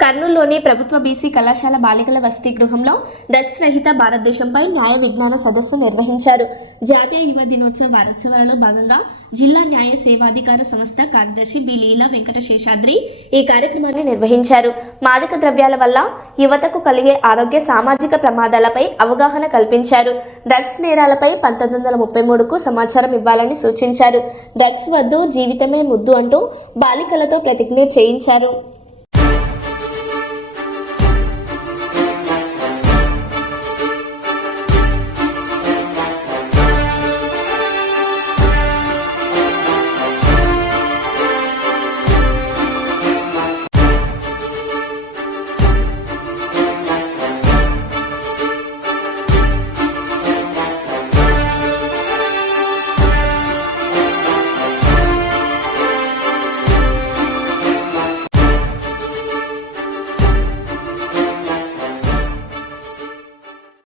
కర్నూలులోని ప్రభుత్వ బీసీ కళాశాల బాలికల వసతి గృహంలో డ్రగ్స్ రహిత భారతదేశంపై న్యాయ విజ్ఞాన సదస్సు నిర్వహించారు. జాతీయ యువ దినోత్సవ వారోత్సవాలలో భాగంగా జిల్లా న్యాయ సేవాధికార సంస్థ కార్యదర్శి బి లీలా వెంకట శేషాద్రి ఈ కార్యక్రమాన్ని నిర్వహించారు. మాదక ద్రవ్యాల వల్ల యువతకు కలిగే ఆరోగ్య సామాజిక ప్రమాదాలపై అవగాహన కల్పించారు. డ్రగ్స్ నేరాలపై 1933కు సమాచారం ఇవ్వాలని సూచించారు. డ్రగ్స్ వద్దు జీవితమే ముద్దు అంటూ బాలికలతో ప్రతిజ్ఞ చేయించారు.